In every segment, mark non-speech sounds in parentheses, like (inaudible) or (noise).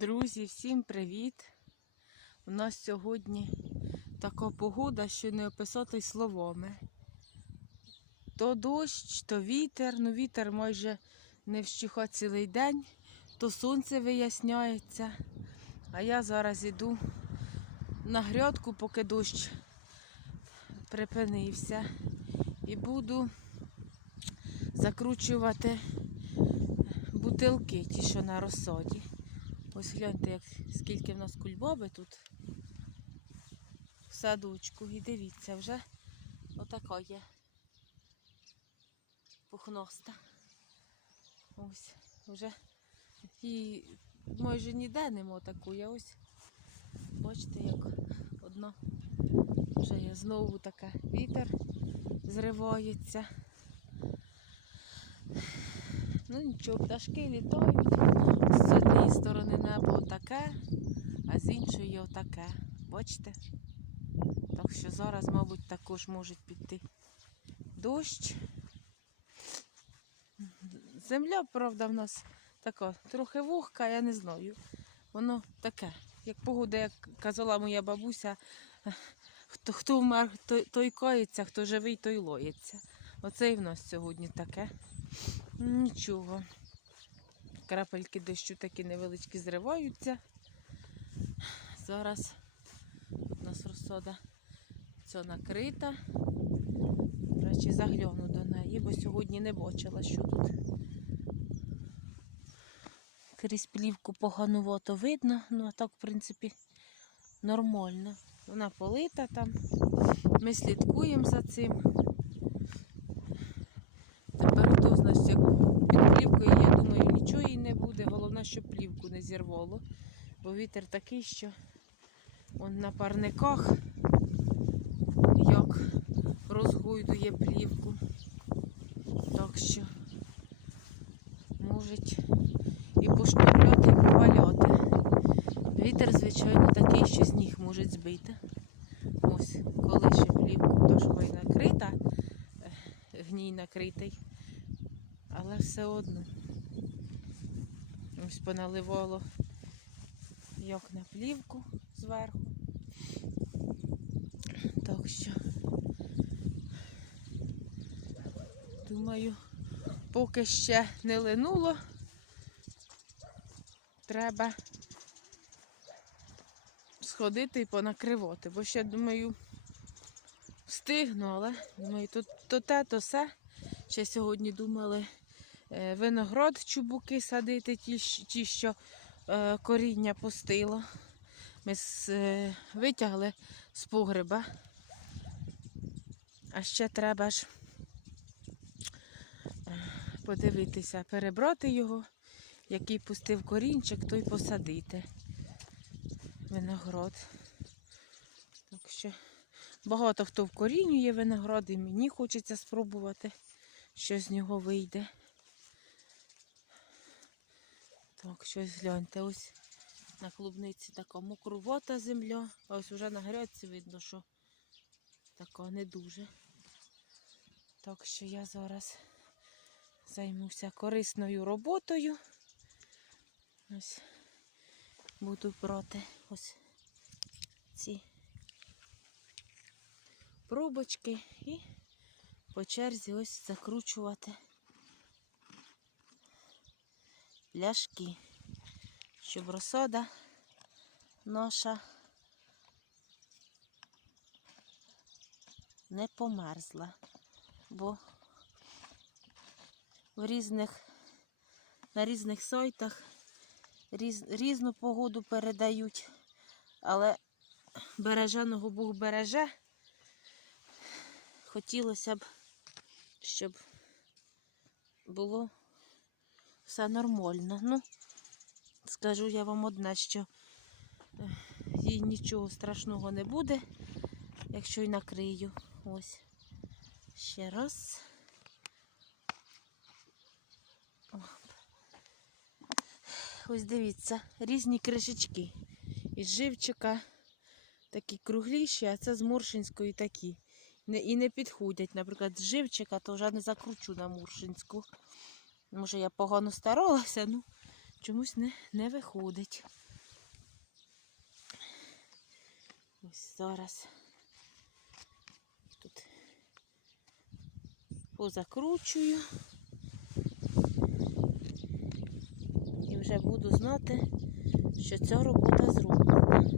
Друзі, всім привіт! У нас сьогодні така погода, що не описати словами. То дощ, то вітер, ну вітер майже не вщуха цілий день, то сонце виясняється. А я зараз іду на грядку, поки дощ припинився. І буду закручувати бутилки, ті, що на розсаді. Ось гляньте, як, скільки в нас кульбаби тут в садочку. І дивіться, вже отака є пухноста. Ось, вже і майже ніде нема такої. Ось бачите, як одна вже є знову така вітер зривається. Ну нічого, пташки літають. Однієї сторони небо отаке, а з іншої отаке. Бачите? Так що зараз, мабуть, також може піти дощ. Земля, правда, в нас така трохи вогка, я не знаю. Воно таке, як погода, як казала моя бабуся, хто, хто вмер, той, той кається, хто живий, той лоється. Оце і в нас сьогодні таке. Нічого. Крапельки дощу такі невеличкі зриваються. Зараз у нас розсода ця накрита. Речі, загляну до неї, бо сьогодні не бачила, що тут. Крізь плівку поганувато видно, ну а так, в принципі, нормально. Вона полита там. Ми слідкуємо за цим. Тепер хто значить, як під плівкою, я думаю, нічого їй не буде. Головне, не зірвало. Бо вітер такий, що он на парниках як розгойдує плівку. Так що можуть і пошкодляти, і поваляти. Вітер, звичайно, такий, що сніг може збити. Ось, коли ще плівку дошкою накрита, е, гній накритий, але все одно. Ось поналивало як на плівку зверху. Так що, думаю, поки ще не линуло, треба сходити і понакривати, бо ще, думаю, встигну, але думаю, то, то те, то все. Ще сьогодні думали виноград чубуки садити, ті, ті що е, коріння пустило. Ми е, витягли з погреба. А ще треба ж е, подивитися, перебрати його, який пустив корінчик, той посадити. Виноград. Так що багато хто вкорінює виноград, і мені хочеться спробувати, що з нього вийде. Так, щось гляньте, ось на клубниці така мокрувата земля, а ось вже на грядці видно, що така не дуже. Так що я зараз займуся корисною роботою. Ось буду брати ось ці пробочки і по черзі ось закручувати пляшки, щоб розсода наша не померзла, бо в різних, на різних сайтах різ, різну погоду передають, але береженого Бог береже. Хотілося б, щоб було все нормально. Ну, скажу я вам одне, що е, їй нічого страшного не буде, якщо й накрию. Ось. Ще раз. Ось дивіться, різні кришечки. Із живчика такі кругліші, а це з Моршинської такі. І не підходять. Наприклад, з живчика, то вже не закручу на Муршинську. Може, я погано старалася, ну чомусь не, не виходить. Ось зараз тут позакручую і вже буду знати, що ця робота зроблена.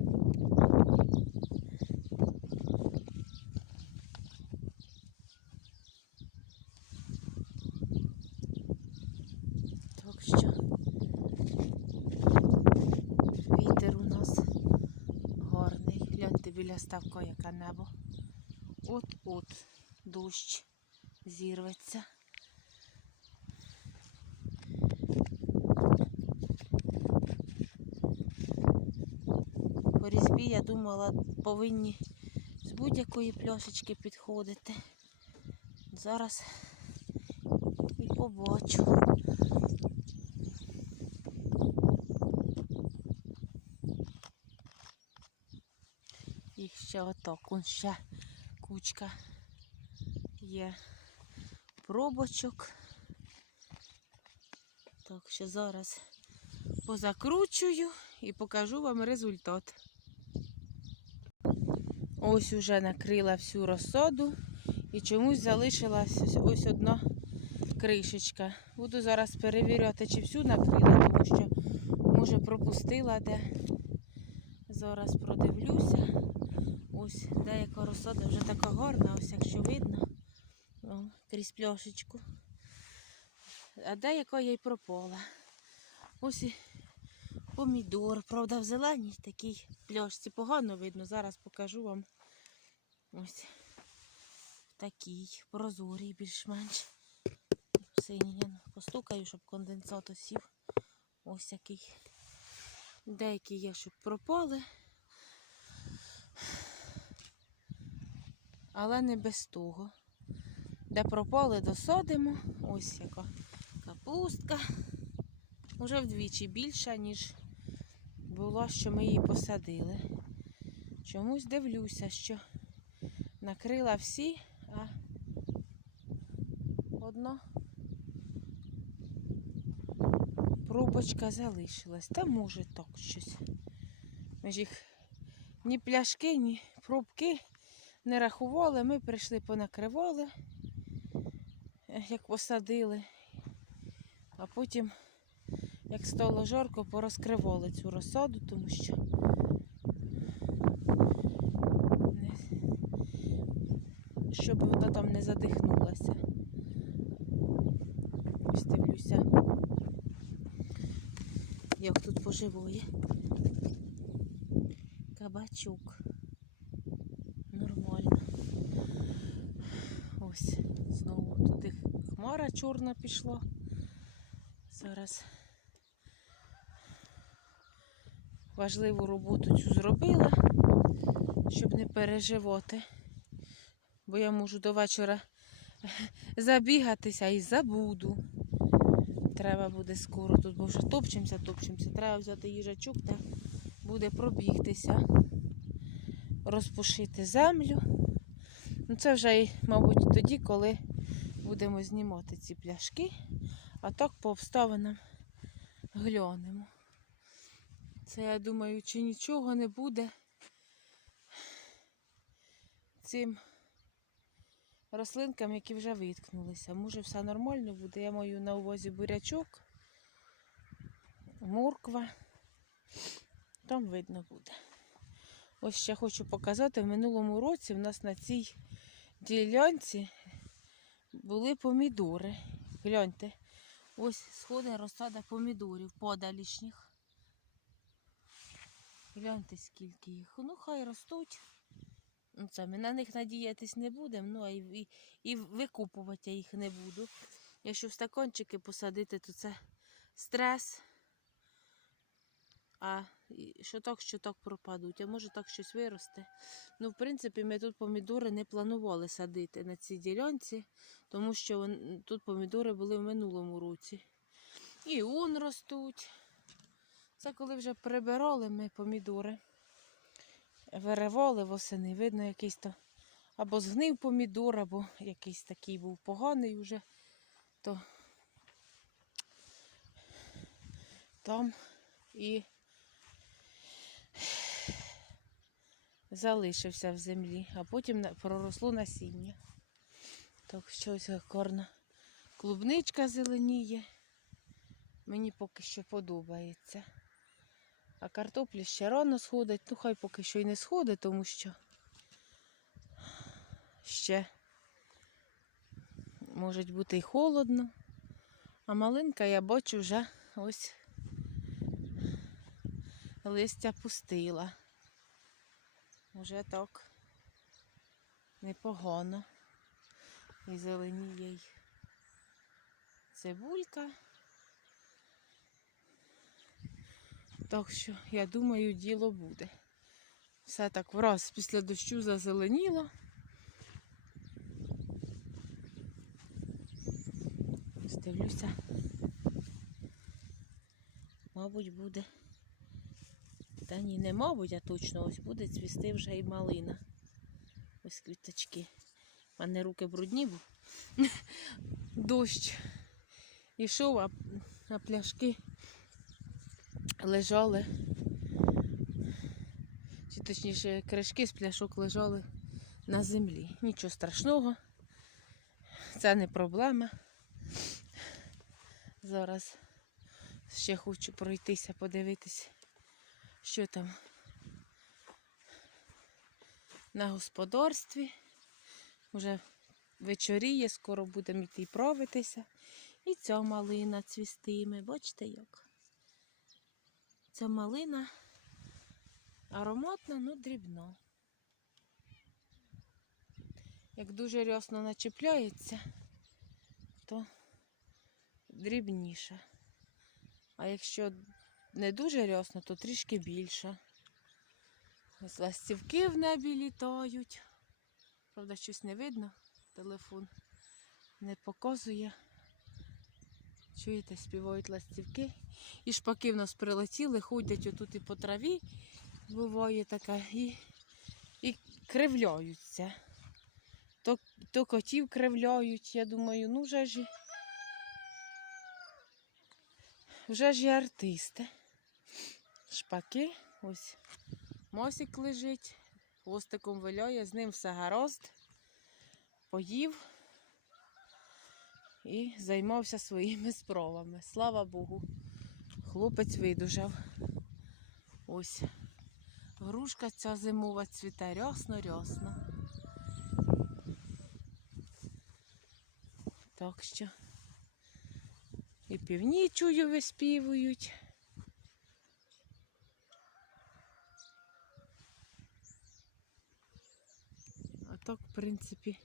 Біля яке небо. От-от дощ зірветься. По різьбі, я думала, повинні з будь-якої пляшечки підходити. Зараз і побачу. Їх ще отак, он ще кучка є пробочок. Так що зараз позакручую і покажу вам результат. Ось уже накрила всю розсаду і чомусь залишилась ось- одна кришечка. Буду зараз перевіряти, чи всю накрила, тому що може пропустила де. Зараз продивлюся. Ось деяка розсада вже така гарна, ось якщо видно. О, крізь пляшечку. А деяка я й пропала. Ось і помідор. Правда, в зеленій такій пляшці погано видно. Зараз покажу вам. Ось такий прозорий більш-менш. Синій. Постукаю, щоб конденсат осів. Ось який. Деякі є, щоб пропали. Але не без того. Де пропали, досадимо. Ось яка капустка. Уже вдвічі більша, ніж була, що ми її посадили. Чомусь дивлюся, що накрила всі, а одна пробочка залишилась. Та може так щось. Ми ж їх ні пляшки, ні пробки не рахували. Ми прийшли, понакривали, як посадили. А потім, як стало жарко, порозкривали цю розсаду, тому що щоб вона там не задихнулася. Ось дивлюся, як тут поживує. Кабачок. Нормально. Ось, знову туди хмара чорна пішла. Зараз важливу роботу цю зробила, щоб не переживати. Бо я можу до вечора (laughs) забігатися і забуду. Треба буде скоро тут, бо вже топчемося, топчемося. Треба взяти їжачок та буде пробігтися, розпушити землю. Ну, це вже, мабуть, тоді, коли будемо знімати ці пляшки, а так по обставинам глянемо. Це, я думаю, чи нічого не буде цим рослинкам, які вже виткнулися. Може, все нормально буде. Я маю на увазі бурячок, морква. Там видно буде. Ось ще хочу показати, в минулому році в нас на цій ділянці були помідори. Гляньте, ось сходить розсада помідорів подалішніх. Гляньте, скільки їх. Ну, хай ростуть. Ну, це ми на них надіятись не будемо, ну а і, і, і викупувати я їх не буду. Якщо в стакончики посадити, то це стрес. А що так, що так пропадуть, а може так щось виросте. Ну, в принципі, ми тут помідори не планували садити на цій ділянці, тому що тут помідори були в минулому році. І он ростуть. Це коли вже прибирали ми помідори. Виривали восени, видно, якийсь то або згнив помідор, або якийсь такий був поганий вже, то там і залишився в землі, а потім проросло насіння. Так що ось гарна клубничка зеленіє. Мені поки що подобається. А картоплі ще рано сходить, ну хай поки що й не сходить, тому що ще може бути і холодно. А малинка я бачу вже ось листя пустила. Уже так непогано. І зеленіє й цибулька. Так що, я думаю, діло буде. Все так враз після дощу зазеленіло. Дивлюся. Мабуть, буде. Та ні, не мабуть, а точно ось буде цвісти вже і малина. Ось квіточки. У мене руки брудні, бо (laughs) дощ ішов, а, а пляшки лежали. Чи точніше кришки з пляшок лежали на землі. Нічого страшного. Це не проблема. Зараз ще хочу пройтися, подивитись, що там на господарстві. Уже вечоріє, скоро будемо йти правитися. І ця малина цвістиме. Бачите як? Ця малина ароматна, ну дрібно. Як дуже рясно начіпляється, то дрібніша. А якщо не дуже рясно, то трішки більша. Ось ластівки в небі літають. Правда, щось не видно. Телефон не показує. Чуєте, співають ластівки. І шпаки в нас прилетіли, ходять отут і по траві, буває така, і, і кривляються. То, то котів кривляють, я думаю, ну вже ж. Вже ж і артисти. Шпаки, ось мосик лежить, хвостиком виляє, з ним все гаразд. Поїв і займався своїми справами. Слава Богу, хлопець видужав. Ось. Грушка ця зимова цвіте рясно-рясно. Так що і півні чую виспівують. А так, в принципі,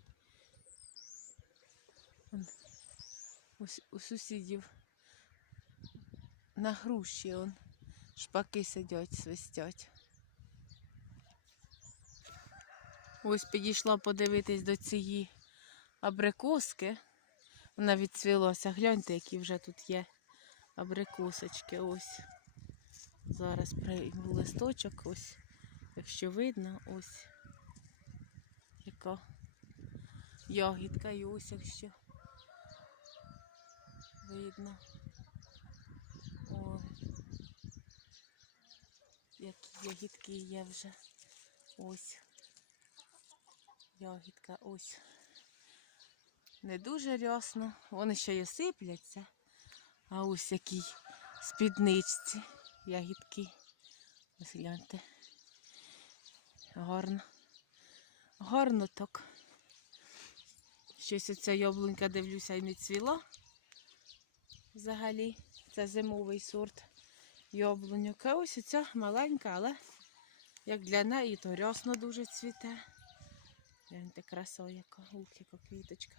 он, у, сусідів на груші он, шпаки сидять, свистять. Ось підійшла подивитись до цієї абрикоски. Вона відцвілася. Гляньте, які вже тут є абрикосочки. Ось. Зараз прийму листочок, ось, якщо видно, ось яка ягідка і ось якщо видно. О, які ягідки є вже. Ось. Ягідка ось. Не дуже рясно. Вони ще й осипляться. А ось який спідничці ягідки. Ось гляньте. Гарно. Гарно так. Щось оця яблунька, дивлюся, і не цвіла. Взагалі, це зимовий сорт яблуньок. А ось оця маленька, але як для неї, то рясно дуже цвіте. Гляньте, краса яка, ух, яка квіточка.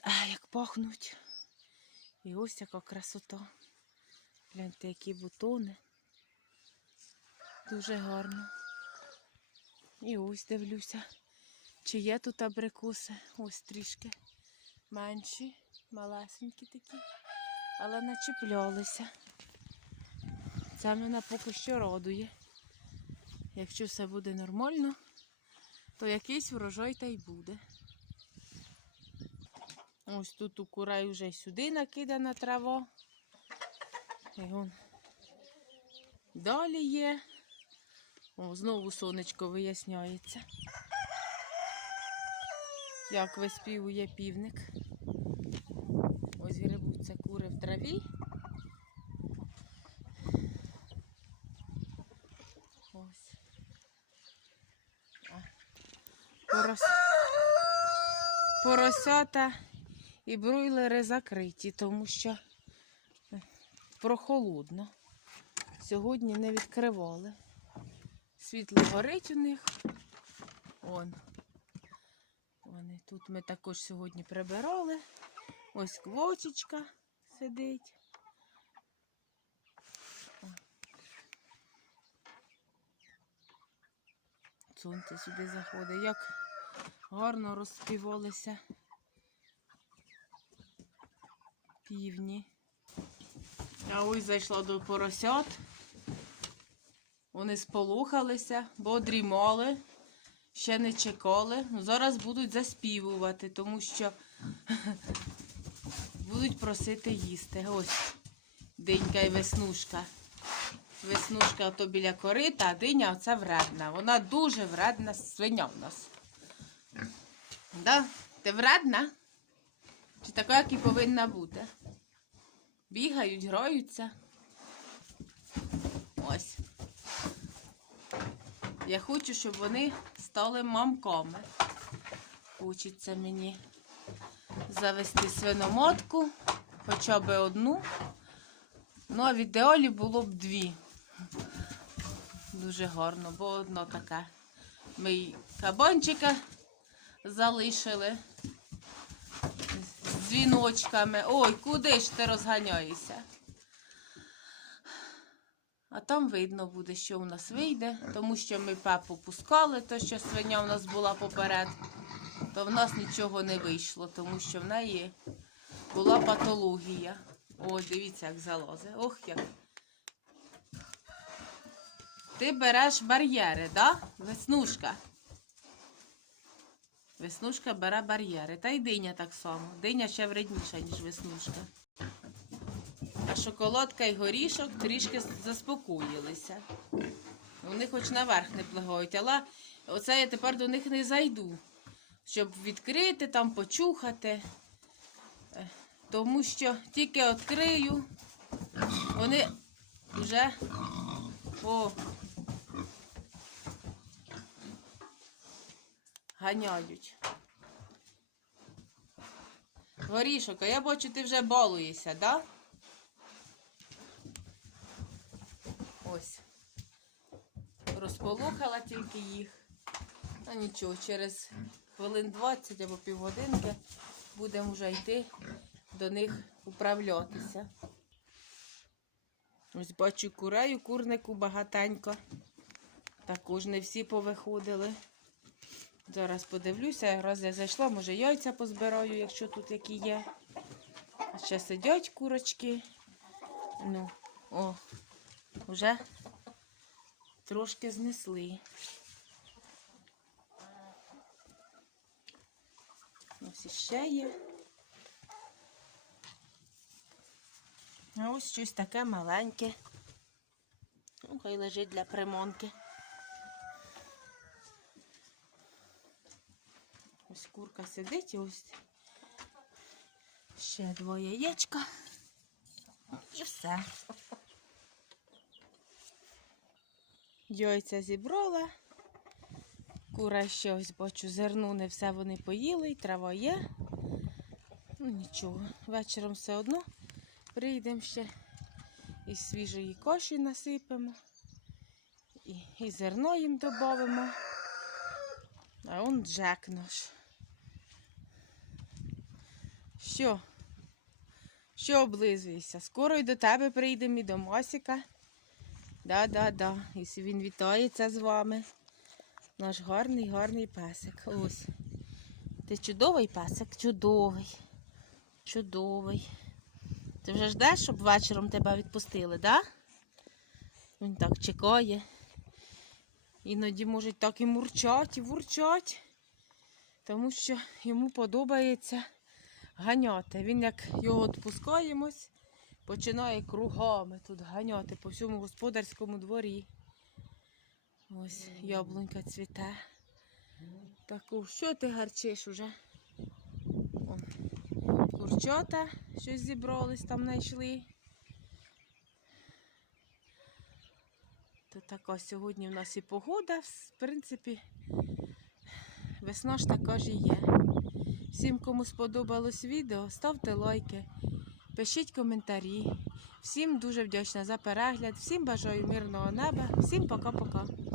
А, як пахнуть. І ось яка красота. Гляньте, які бутони. Дуже гарно. І ось дивлюся, чи є тут абрикоси. Ось трішки менші, малесенькі такі, але начіплялися. Це мене поки що радує. Якщо все буде нормально, то якийсь врожай та й буде. Ось тут у курай вже сюди накидана трава. І вон далі є. О, знову сонечко виясняється. Як виспівує півник. Ось грибуться кури в траві. Ось. Порос... Поросята і бройлери закриті, тому що е, прохолодно. Сьогодні не відкривали. Світло горить у них. Он. Вони тут ми також сьогодні прибирали. Ось квочечка сидить. Сонце сюди заходить. Як гарно розспівалися півні. А ось зайшла до поросят. Вони сполухалися, бо дрімали, ще не чекали. Ну, зараз будуть заспівувати, тому що (laughs) будуть просити їсти. Ось динька і веснушка. Веснушка то біля корита, а диня оце вредна. Вона дуже вредна свиня в нас. Да? Ти вредна? Чи така, як і повинна бути? Бігають, граються. Ось. Я хочу, щоб вони стали мамками. Хочеться мені завести свиномотку, хоча б одну. Ну, а в ідеалі було б дві. Дуже гарно, бо одно таке. Ми й кабанчика залишили з дзвіночками. Ой, куди ж ти розганяєшся? А там видно буде, що у нас вийде, тому що ми пепу пускали, то що свиня у нас була поперед, то в нас нічого не вийшло, тому що в неї була патологія. Ось, дивіться, як залозе. Ох як. Ти береш бар'єри, да? Веснушка. Веснушка бере бар'єри. Та й диня так само. Диня ще вредніша, ніж веснушка. Шоколадка і горішок трішки заспокоїлися. Вони хоч наверх не плегають, але оце я тепер до них не зайду, щоб відкрити, там почухати. Е, Тому що тільки відкрию, вони вже о, ганяють. Горішок, а я бачу, ти вже балуєшся, да? Ось. Розполохала тільки їх. Ну нічого, через хвилин 20 або півгодинки будемо вже йти до них управлятися. Ось бачу курею, курнику багатенько. Також не всі повиходили. Зараз подивлюся, раз я зайшла, може яйця позбираю, якщо тут які є. А ще сидять курочки. Ну, о, вже трошки знесли. Ось іще є. А ось щось таке маленьке. Ну, хай лежить для примонки. Ось курка сидить ось ще двоє яєчка. І все. Яйця зібрала. Кура ще ось бачу, зерну не все вони поїли, і трава є. Ну нічого, вечором все одно прийдемо ще і свіжої коші насипемо, і, і зерно їм додамо. А он Джек наш. Що? Що облизуєшся? Скоро й до тебе прийдемо і до Мосіка. Да-да-да. І він вітається з вами. Наш гарний, гарний песик. Ось. Ти чудовий песик? Чудовий. Чудовий. Ти вже ждеш, щоб вечором тебе відпустили, да? Він так чекає. Іноді можуть так і мурчать, і вурчать, тому що йому подобається ганяти. Він як його відпускаємось, починає кругами тут ганяти по всьому господарському дворі. Ось яблунька цвіте. Таку, що ти гарчиш уже? О, курчота щось зібрались, там знайшли. То така сьогодні в нас і погода, в принципі, весна ж така ж і є. Всім, кому сподобалось відео, ставте лайки, пишіть коментарі. Всім дуже вдячна за перегляд, всім бажаю мирного неба, всім пока-пока.